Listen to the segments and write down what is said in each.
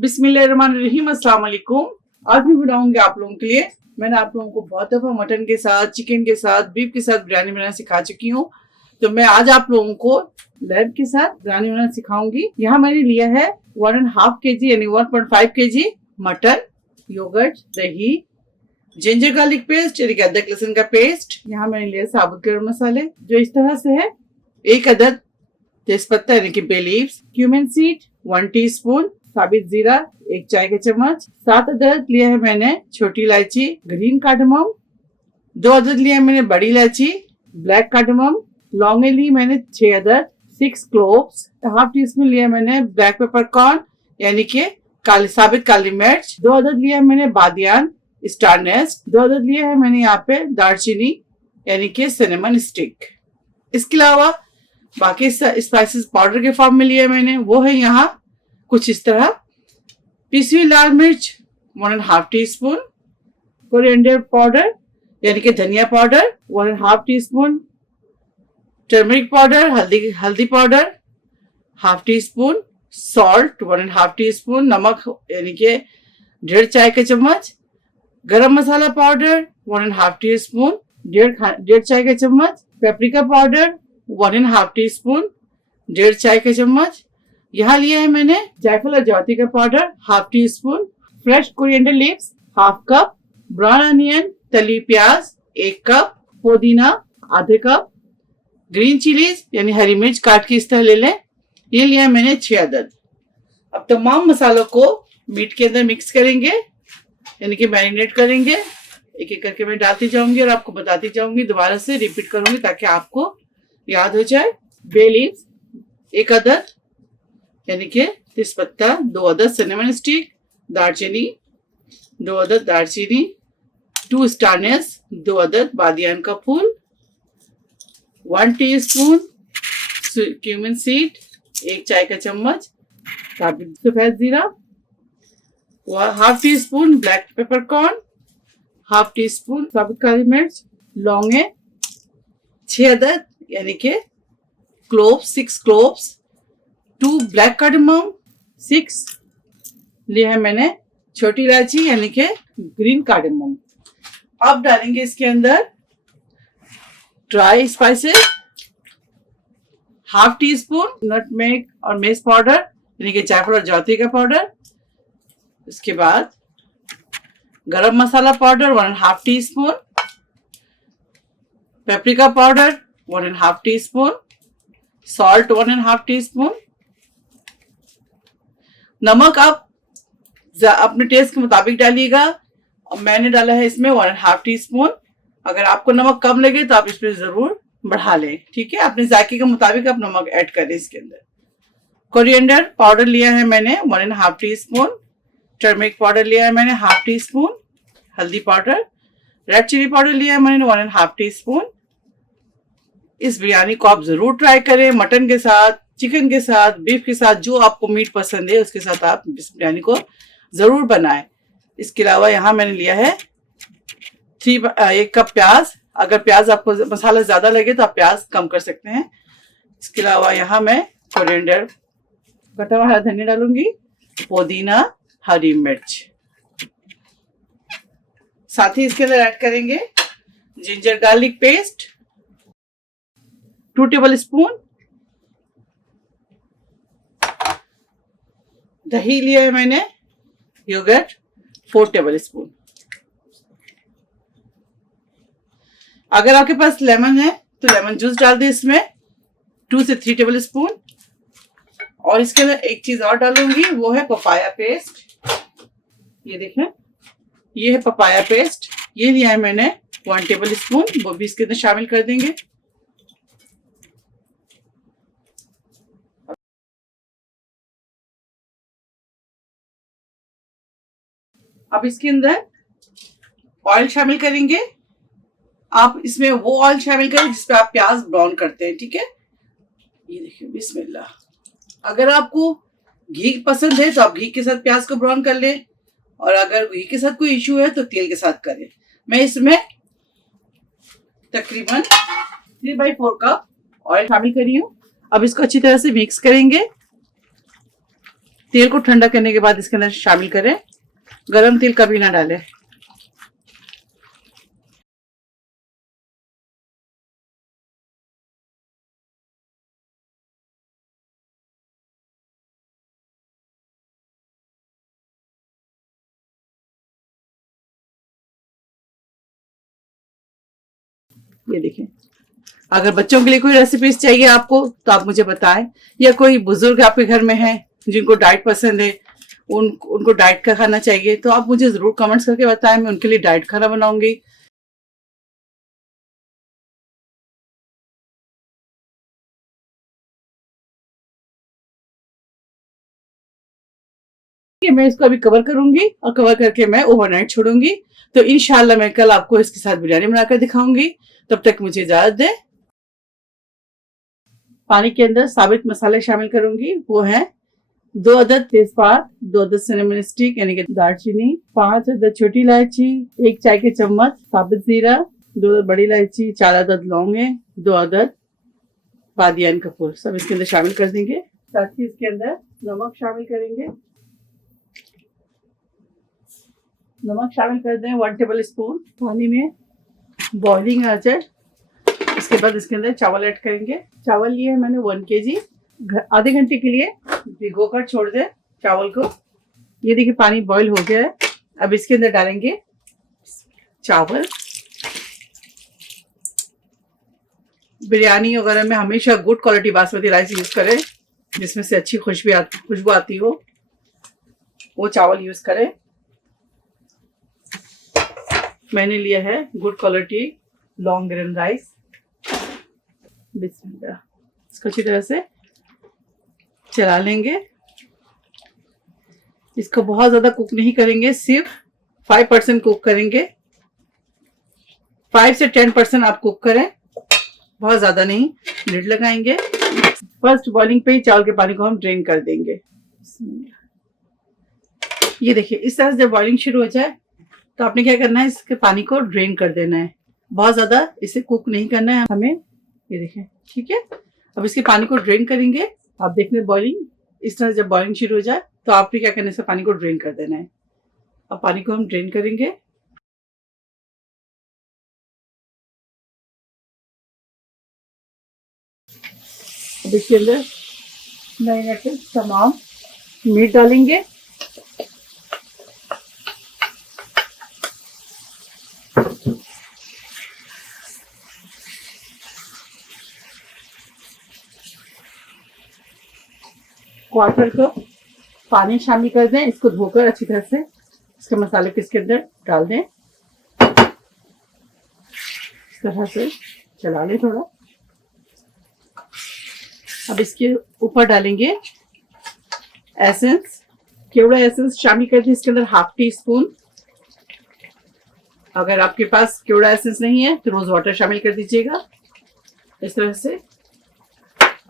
बिस्मिल्लाहिर्रहमानिर्रहीम, अस्सलाम वालेकुम। आज मैं बनाऊंगी आप लोगों के लिए। मैंने आप लोगों को बहुत दफा मटन के साथ, चिकन के साथ, बीफ के साथ बिरयानी बनाना सिखा चुकी हूँ। तो मैं आज आप लोगों को लैब के साथ बिरयानी बनाना सिखाऊंगी। यहाँ मैंने लिया है 1.5 kg यानी 1.5 kg मटन, योगर्ट, दही, जिंजर गार्लिक पेस्ट यानी कि अदरक लहसुन का पेस्ट। यहाँ मैंने लिया साबुत गरम मसाले जो इस तरह से है। 1 अदद तेजपत्ता यानी कि bay leaves, cumin seed 1 teaspoon, साबित जीरा 1 चाय का चम्मच, 7 अदद लिया है मैंने छोटी इलायची, ग्रीन कार्डमम 2 अदद लिया है मैंने बड़ी इलायची, ब्लैक कार्डमम, लौंगे ली मैंने 6 अदद, 6 क्लोव्स, हाफ टी स्पून लिया मैंने ब्लैक पेपरकॉर्न यानी कि साबित काली मिर्च, 2 अदद लिया है मैंने बादियान स्टार नेस्ट, 2 अदद लिया है मैंने यहाँ पे दालचीनी यानी कि सिनेमन स्टिक। इसके अलावा बाकी स्पाइसेस पाउडर के फॉर्म में लिया मैंने, वो है यहाँ कुछ इस तरह। पिसी हुई लाल मिर्च 1.5 टीस्पून, कोरिएंडर पाउडर यानी कि धनिया पाउडर 1.5 टीस्पून, टर्मरिक पाउडर हल्दी पाउडर 1/2 टीस्पून, सॉल्ट 1.5 टीस्पून, नमक यानी कि 1.5 चाय का चम्मच, गरम मसाला पाउडर 1.5 टीस्पून, 1.5 चाय का चम्मच, पेपरिका पाउडर 1.5 टीस्पून, 1.5 चाय का चम्मच। यहाँ लिया है मैंने जायफल और जौती का powder 1/2 teaspoon, fresh coriander leaves 1/2 cup, brown onion तली प्याज 1 कप, पुदीना आधे कप, ग्रीन चिलीज यानी हरी मिर्च काट के इस तरह ले लें। ये लिया है मैंने 6 अदद। अब तमाम मसालों को मीट के अंदर मिक्स करेंगे यानी कि मैरिनेट करेंगे। एक एक करके मैं डालती जाऊंगी और आपको बताती जाऊंगी, दोबारा से रिपीट करूंगी ताकि आपको याद हो जाए। बे लीव्स 1 अदद यानी कि तेजपत्ता, 2 अदद सिनेमन स्टिक, दालचीनी 2 अदद दालचीनी, 2 स्टार नेस 2 अदद बादियान का फूल, 1 टीस्पून क्यूमिन सीड 1 चाय का चम्मच, साबित सफेद जीरा, 1/2 टीस्पून ब्लैक पेपरकॉर्न, 1/2 टीस्पून साबित काली मिर्च, लौंगे 6 अदद यानी कि क्लोव्स 6 क्लोव्स, 2 ब्लैक कार्डमम, 6 लिया है मैंने छोटी इलायची यानी कि ग्रीन कार्डमम। अब डालेंगे इसके अंदर ड्राई स्पाइसेस, 1/2 टीस्पून नटमेग और मेस पाउडर यानी कि जायफल और जौती का पाउडर। इसके बाद garam masala powder 1.5 teaspoon, paprika powder 1.5 teaspoon, salt 1.5 teaspoon, नमक आप अपने टेस्ट के मुताबिक डालिएगा। और मैंने डाला है इसमें 1.5 टीस्पून। अगर आपको नमक कम लगे तो आप इसमें जरूर बढ़ा लें, ठीक है। अपने जायके के मुताबिक आप नमक ऐड करें इसके अंदर। कोरिएंडर पाउडर लिया है मैंने 1.5 टीस्पून, टर्मरिक पाउडर लिया है मैंने 1/2 टीस्पून, हल्दी पाउडर, रेड चिली पाउडर लिया है मैंने 1.5 टीस्पून। इस बिरयानी को आप जरूर ट्राई करें, मटन के साथ, चिकन के साथ, बीफ के साथ, जो आपको मीट पसंद है उसके साथ आप इस बिरयानी को जरूर बनाएं। इसके अलावा यहाँ मैंने लिया है 1 कप प्याज। अगर प्याज आपको मसाला ज्यादा लगे तो आप प्याज कम कर सकते हैं। इसके अलावा यहाँ मैं कोरिएंडर कटा हुआ हरा धनिया डालूंगी, पुदीना, हरी मिर्च, साथ ही इसके अंदर ऐड करेंगे ginger garlic paste 2 table spoon, दही लिया है मैंने, योगर्ट 4 टेबल स्पून। अगर आपके पास लेमन है तो लेमन जूस डाल दें इसमें 2 से 3 टेबल स्पून। और इसके अंदर एक चीज और डालूंगी, वो है पपाया पेस्ट। ये देखें, ये है पपाया पेस्ट, ये लिया है मैंने 1 टेबल स्पून, वो भी इसके अंदर शामिल कर देंगे। अब इसके अंदर ऑयल शामिल करेंगे। आप इसमें वो ऑयल शामिल करें जिसपे आप प्याज ब्राउन करते हैं, ठीक है। ये देखिए, बिस्मिल्लाह। अगर आपको घी पसंद है तो आप घी के साथ प्याज को ब्राउन कर लें, और अगर घी के साथ कोई इश्यू है तो तेल के साथ करें। मैं इसमें तकरीबन 3/4 कप ऑयल शामिल करी हूँ। अब इसको अच्छी तरह से मिक्स करेंगे। तेल को ठंडा करने के बाद इसके अंदर शामिल करें। गरम तेल कभी ना डालें। ये देखिए, अगर बच्चों के लिए कोई रेसिपीज चाहिए आपको तो आप मुझे बताएं, या कोई बुजुर्ग आपके घर में है जिनको डाइट पसंद है, उनको डाइट का खाना चाहिए, तो आप मुझे जरूर कमेंट्स करके बताएं। मैं उनके लिए डाइट खाना बनाऊंगी। कि मैं इसको अभी कवर करूंगी और कवर करके मैं ओवरनाइट छोड़ूंगी। तो इंशाल्लाह मैं कल आपको इसके साथ बिरयानी बनाकर दिखाऊंगी। तब तक मुझे इजाजत दें। पानी के अंदर साबित मसाले शामिल करूंगी। वो है 2 अदद तेजपात, 2 अदद सिनेमन स्टिक यानी कि दालचीनी, 5 अदद छोटी इलायची, 1 चाय के चम्मच साबित जीरा, 2 अदद बड़ी इलायची, 4 अदद लौंगे, 2 अदद बादियान का फूल, सब इसके अंदर शामिल कर देंगे। साथ ही इसके अंदर नमक शामिल करेंगे। नमक शामिल कर दें 1 टेबल स्पून। पानी में बॉइलिंग आ जाए, इसके बाद इसके अंदर चावल ऐड करेंगे। चावल लिए है मैंने 1 केजी। आधे घंटे के लिए भिगो कर छोड़ दें चावल को। ये देखिए पानी बॉईल हो गया है। अब इसके अंदर डालेंगे चावल। बिरयानी वगैरह में हमेशा good quality basmati rice use करें, जिसमें से अच्छी खुशबू आती हो, वो चावल यूज करें। मैंने लिया है good quality long grain rice. बिस्मिल्लाह, इसको अच्छी तरह से चला लेंगे। इसको बहुत ज्यादा कुक नहीं करेंगे, सिर्फ 5% कुक करेंगे। 5 से 10% आप कुक करें, बहुत ज्यादा नहीं। लिड लगाएंगे। फर्स्ट बॉइलिंग पे ही चावल के पानी को हम ड्रेन कर देंगे। ये देखिए, इस तरह से जब बॉइलिंग शुरू हो जाए तो आपने क्या करना है, इसके पानी को ड्रेन कर देना है। बहुत ज्यादा इसे कुक नहीं करना है हमें। ये देखिए, ठीक है। अब इसके पानी को ड्रेन करेंगे। आप देख रहे बॉइलिंग, इस तरह जब बॉइलिंग शुरू हो जाए तो आपने क्या करना है, इसके पानी को ड्रेन कर देना है। अब पानी को हम ड्रेन करेंगे। अब इसके अंदर मैरिनेटेड तमाम मीट डालेंगे। क्वार्टर कप पानी शामिल कर दें। इसको धोकर अच्छी तरह से इसके मसाले को इसके अंदर डाल दें। इस तरह से चला लें थोड़ा। अब इसके ऊपर डालेंगे एसेंस। केवड़ा एसेंस शामिल कर दें इसके अंदर 1/2 टी स्पून। अगर आपके पास केवड़ा एसेंस नहीं है तो रोज वाटर शामिल कर दीजिएगा, इस तरह से।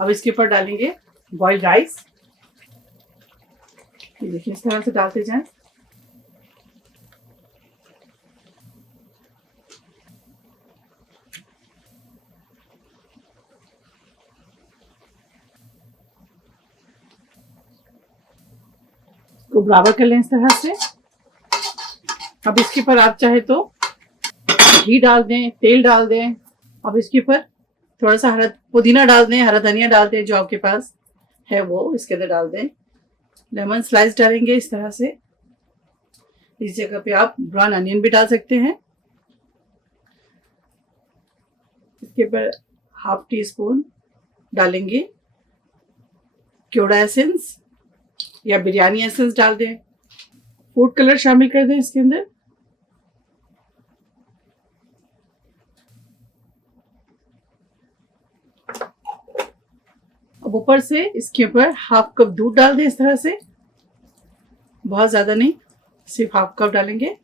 अब इसके ऊपर डालेंगे बॉइल्ड राइस। देखिए, इस तरह से डालते जाएं। इसको बराबर कर लें इस तरह से। अब इसके ऊपर आप चाहे तो घी डाल दें, तेल डाल दें। अब इसके ऊपर थोड़ा सा हरा पुदीना डाल दें, हरा धनिया डाल दें, जो आपके पास है वो इसके अंदर डाल दें। लेमन स्लाइस डालेंगे इस तरह से। इस जगह पे आप ब्राउन अनियन भी डाल सकते हैं। इसके ऊपर 1/2 टी स्पून डालेंगे केवड़ा एसेंस या बिरयानी एसेंस डाल दें। फूड कलर शामिल कर दें इसके अंदर। अब ऊपर से इसके ऊपर 1/2 कप दूध डाल दें इस तरह से। बहुत ज्यादा नहीं, सिर्फ 1/2 कप डालेंगे।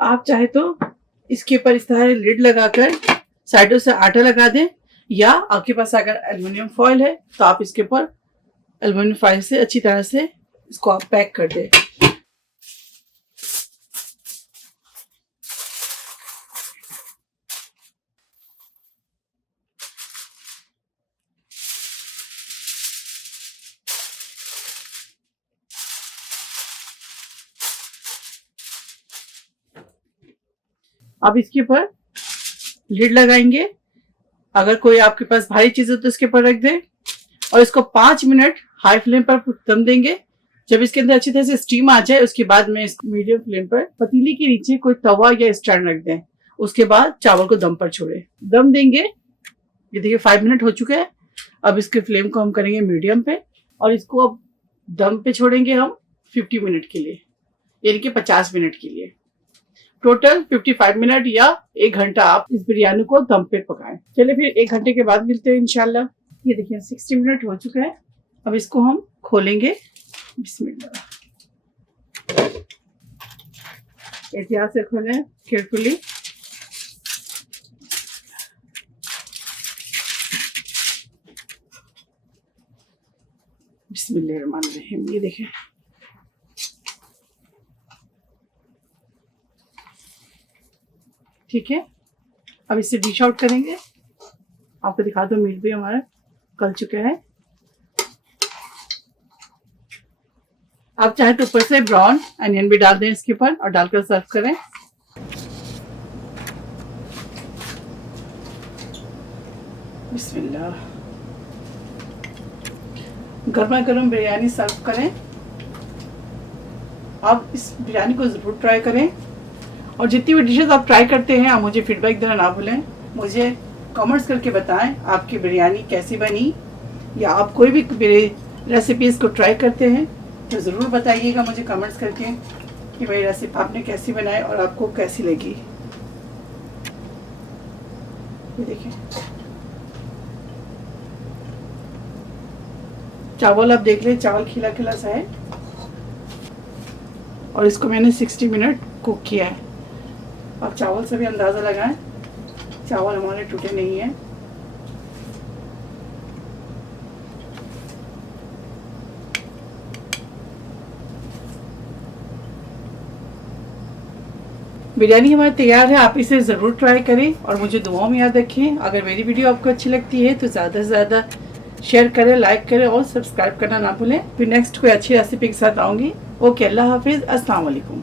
आप चाहे तो इसके ऊपर इस तरह लिड लगाकर साइडों से आटा लगा दें, या आपके पास अगर एल्युमिनियम फॉइल है तो आप इसके ऊपर एल्युमिनियम फॉइल से अच्छी तरह से इसको आप पैक कर दें। अब इसके ऊपर लिड लगाएंगे। अगर कोई आपके पास भारी चीज हो तो इसके ऊपर रख दें और इसको 5 मिनट हाई फ्लेम पर दम देंगे। जब इसके अंदर अच्छी तरह से स्टीम आ जाए उसके बाद में इसको मीडियम फ्लेम पर पतीली के नीचे कोई तवा या स्टैंड रख दें। उसके बाद चावल को दम पर छोड़े, दम देंगे। ये देखिए 5 मिनट हो चुके हैं। अब इसके फ्लेम को हम करेंगे मीडियम पे और इसको अब दम पे छोड़ेंगे हम 50 मिनट के लिए, यानी कि 50 मिनट के लिए। टोटल 55 मिनट या 1 घंटा आप इस बिरयानी को दम पे पकाएं। चलिए फिर 1 घंटे के बाद मिलते हैं इंशाल्लाह। ये देखिए 60 मिनट हो चुका है। अब इसको हम खोलेंगे। बिस्मिल्लाह, एहतियात से खोलें, केयरफुली। बिस्मिल्लाहिर्रहमानिर्रहीम। ये देखें ठीक है। अब इसे डिश आउट करेंगे। आपको दिखा दो, मीट भी हमारा गल चुका है। आप चाहे तो ऊपर से ब्राउन अनियन भी डाल दें इसके ऊपर और डालकर सर्व करें। बिस्मिल्लाह, गर्मा गर्म बिरयानी सर्व करें। आप इस बिरयानी को ज़रूर ट्राई करें और जितनी भी डिशेस आप ट्राई करते हैं आप मुझे फीडबैक देना ना भूलें। मुझे कमेंट्स करके बताएं आपकी बिरयानी कैसी बनी, या आप कोई भी रेसिपीज़ को ट्राई करते हैं तो ज़रूर बताइएगा मुझे कमेंट्स करके कि मेरी रेसिपी आपने कैसी बनाई और आपको कैसी लगी। ये देखिए चावल, आप देख लें चावल खिला खिला सा है और इसको मैंने 60 मिनट कुक किया है। आप चावल से भी अंदाज़ा लगाएं, चावल हमारे टूटे नहीं हैं। बिरयानी हमारी तैयार है। आप इसे ज़रूर ट्राई करें और मुझे दुआओं में याद रखें। अगर मेरी वीडियो आपको अच्छी लगती है तो ज़्यादा से ज़्यादा शेयर करें, लाइक करें और सब्सक्राइब करना ना भूलें। फिर नेक्स्ट कोई अच्छी रेसिपी के साथ आऊँगी। ओके, अल्लाह हाफिज़, अस्सलाम वालेकुम।